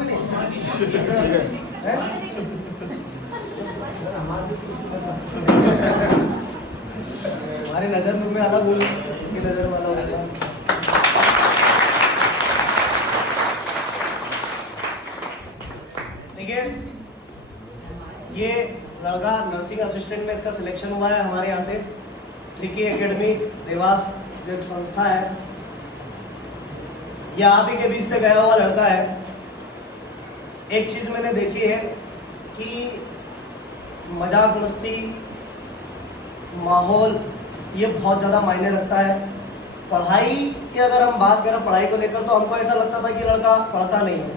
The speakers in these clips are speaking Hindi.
भी नहीं हमारी नजर में अलग बोल की नजर में अलग होगा। देखिए ये लड़का नर्सिंग असिस्टेंट में इसका सिलेक्शन हुआ है हमारे यहाँ से ट्रिकी एकेडमी देवास जो एक संस्था है, यह आप ही के बीच से गया हुआ लड़का है। एक चीज मैंने देखी है कि मजाक मस्ती माहौल ये बहुत ज़्यादा मायने रखता है। पढ़ाई की अगर हम बात करें पढ़ाई को लेकर तो हमको ऐसा लगता था कि लड़का पढ़ता नहीं है।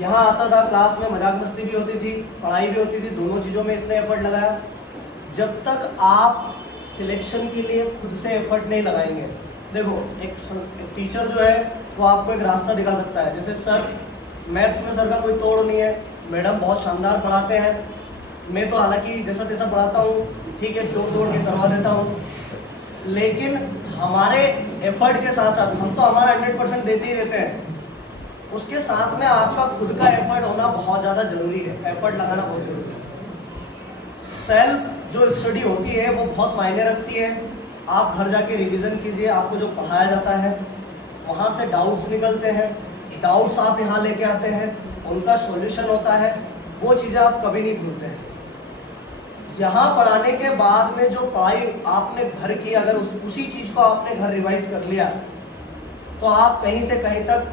यहाँ आता था क्लास में मजाक मस्ती भी होती थी, पढ़ाई भी होती थी, दोनों चीज़ों में इसने एफर्ट लगाया। जब तक आप सिलेक्शन के लिए खुद से एफर्ट नहीं लगाएंगे, देखो एक टीचर जो है वो आपको एक रास्ता दिखा सकता है। जैसे सर मैथ्स में सर का कोई तोड़ नहीं है, मैडम बहुत शानदार पढ़ाते हैं, मैं तो हालांकि जैसा तैसा पढ़ाता हूँ, ठीक है तोड़ के करवा देता हूँ, लेकिन हमारे एफर्ट के साथ साथ हम तो हमारा 100% देते ही देते हैं, उसके साथ में आपका खुद का एफर्ट होना बहुत ज़्यादा जरूरी है, एफर्ट लगाना बहुत जरूरी है। सेल्फ जो स्टडी होती है वो बहुत मायने रखती है। आप घर जाके रिवीजन कीजिए, आपको जो पढ़ाया जाता है वहाँ से डाउट्स निकलते हैं, डाउट्स आप यहाँ लेके आते हैं, उनका सॉल्यूशन होता है, वो चीज़ें आप कभी नहीं भूलते हैं। यहाँ पढ़ाने के बाद में जो पढ़ाई आपने घर की, अगर उसी चीज़ को आपने घर रिवाइज कर लिया तो आप कहीं से कहीं तक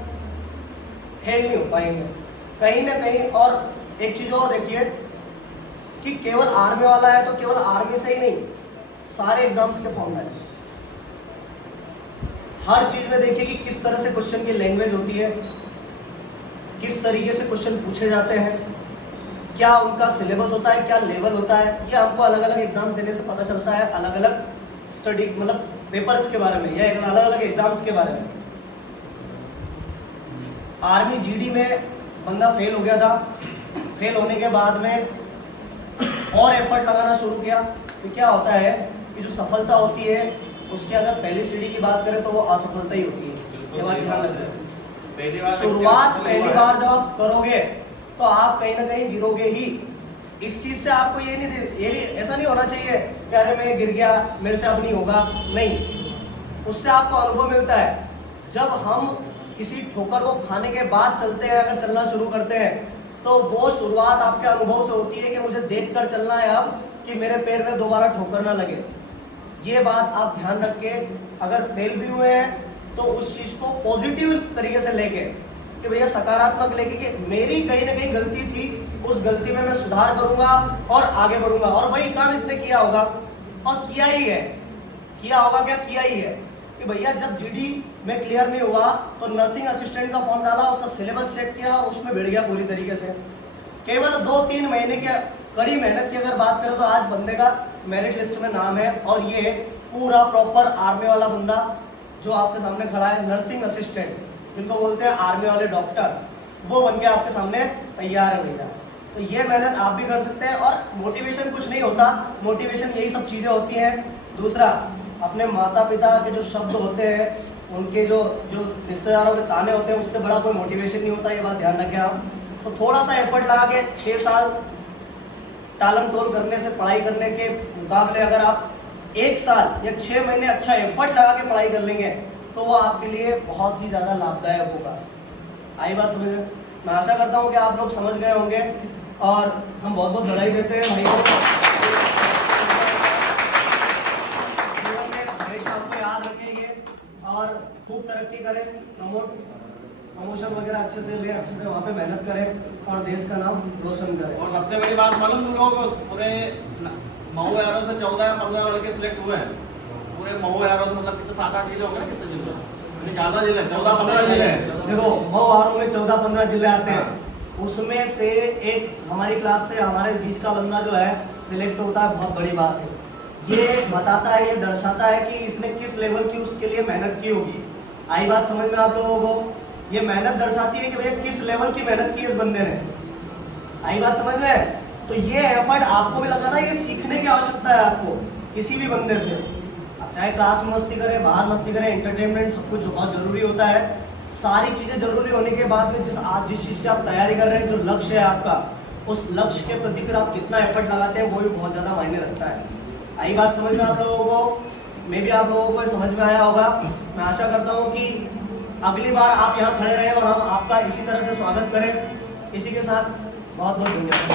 फेल नहीं हो पाएंगे कहीं ना कहीं। और एक चीज़ और देखिए कि केवल आर्मी वाला है तो केवल आर्मी से ही नहीं, सारे एग्जाम्स के फॉर्म है। हर चीज में देखिए कि किस तरह से क्वेश्चन की लैंग्वेज होती है, किस तरीके से क्वेश्चन पूछे जाते हैं, क्या उनका सिलेबस होता है, क्या लेवल होता है, ये हमको अलग अलग एग्जाम देने से पता चलता है, अलग अलग स्टडी मतलब पेपर्स के बारे में या अलग अलग एग्जाम्स के बारे में। आर्मी जीडी में बंदा फेल हो गया था, फेल होने के बाद में और एफर्ट लगाना शुरू किया तो क्या होता है कि जो सफलता होती है उसके अगर पहली सीढ़ी की बात करें तो वो असफलता ही होती है। ये बात ध्यान रखें। शुरुआत पहली बार जब आप करोगे तो आप कहीं ना कहीं गिरोगे ही। इस चीज से आपको ये ऐसा नहीं होना चाहिए कि अरे मैं गिर गया मेरे से अब नहीं होगा, नहीं, उससे आपको अनुभव मिलता है। जब हम किसी ठोकर को खाने के बाद चलते हैं, अगर चलना शुरू करते हैं तो वो शुरुआत आपके अनुभव से होती है कि मुझे देखकर चलना है अब कि मेरे पैर में दोबारा ठोकर ना लगे। ये बात आप ध्यान रख के अगर फेल भी हुए हैं तो उस चीज को पॉजिटिव तरीके से लेके कि भैया सकारात्मक लेके कि मेरी कहीं ना कहीं गलती थी, उस गलती में मैं सुधार करूंगा और आगे बढ़ूंगा। और वही काम इसने किया होगा और किया ही है, किया होगा क्या, किया ही है कि भैया जब जीडी में क्लियर नहीं हुआ तो नर्सिंग असिस्टेंट का फॉर्म डाला, उसका सिलेबस चेक किया, उसमें भिड़ गया पूरी तरीके से। केवल 2-3 महीने के कड़ी मेहनत की अगर बात करें तो आज बंदे का मेरिट लिस्ट में नाम है। और ये पूरा प्रॉपर आर्मी वाला बंदा जो आपके सामने खड़ा है, नर्सिंग असिस्टेंट जिनको बोलते हैं आर्मी वाले डॉक्टर, वो बन के आपके सामने तैयार है भैया। तो ये मेहनत आप भी कर सकते हैं। और मोटिवेशन कुछ नहीं होता, मोटिवेशन यही सब चीज़ें होती हैं। दूसरा, अपने माता पिता के जो शब्द होते हैं, उनके जो रिश्तेदारों के ताने होते हैं, उससे बड़ा कोई मोटिवेशन नहीं होता, ये बात ध्यान रखें आप। तो थोड़ा सा एफर्ट लगा के 6 साल टालम टोल करने से, पढ़ाई करने के मुकाबले अगर आप 1 साल या 6 महीने अच्छा एफर्ट लगा के पढ़ाई कर लेंगे तो वो आपके लिए बहुत ही ज़्यादा लाभदायक होगा। आई बात समझ में? मैं आशा करता हूँ कि आप लोग समझ गए होंगे और हम बहुत बहुत बधाई देते हैं भाई को। जीवन में हमेशा हमको याद रखेंगे और खूब तरक्की करें, प्रमोशन वगैरह अच्छे से ले, अच्छे से वहाँ पे मेहनत करें और देश का नाम रोशन करें। और सबसे बड़ी बात मालूम, तुम लोगों को पूरे महू एरो से 14 या 15 लड़के सिलेक्ट हुए हैं। पूरे महू एरो तो मतलब कितने 7-8 जिले होंगे ना, कितने जिले? ज़्यादा जिले, 14-15 जिले हैं। देखो महू आरो में 14-15 जिले आते हैं, उसमें से एक हमारी क्लास से हमारे बीच का बंदा जो है सिलेक्ट होता है, बहुत बड़ी बात है। ये बताता है, ये दर्शाता है कि इसने किस लेवल की उसके लिए मेहनत की होगी। आई बात समझ में आप लोगों को? ये मेहनत दर्शाती है कि भैया किस लेवल की मेहनत की इस बंदे ने। आई बात समझ में? तो ये एफर्ट आपको भी लगाना, ये सीखने की आवश्यकता है आपको किसी भी बंदे से। अब चाहे क्लास में मस्ती करें, बाहर मस्ती करें, एंटरटेनमेंट सब कुछ बहुत जरूरी होता है, सारी चीज़ें जरूरी होने के बाद में जिस चीज़ की आप तैयारी कर रहे हैं, जो लक्ष्य है आपका, उस लक्ष्य के प्रति फिर आप कितना एफर्ट लगाते हैं वो भी बहुत ज़्यादा मायने रखता है। आई बात समझ में आप लोगों को? मे भी आप लोगों को समझ में आया होगा। मैं आशा करता हूँ कि अगली बार आप यहाँ खड़े रहें और हम आपका इसी तरह से स्वागत करें। इसी के साथ बहुत बहुत धन्यवाद।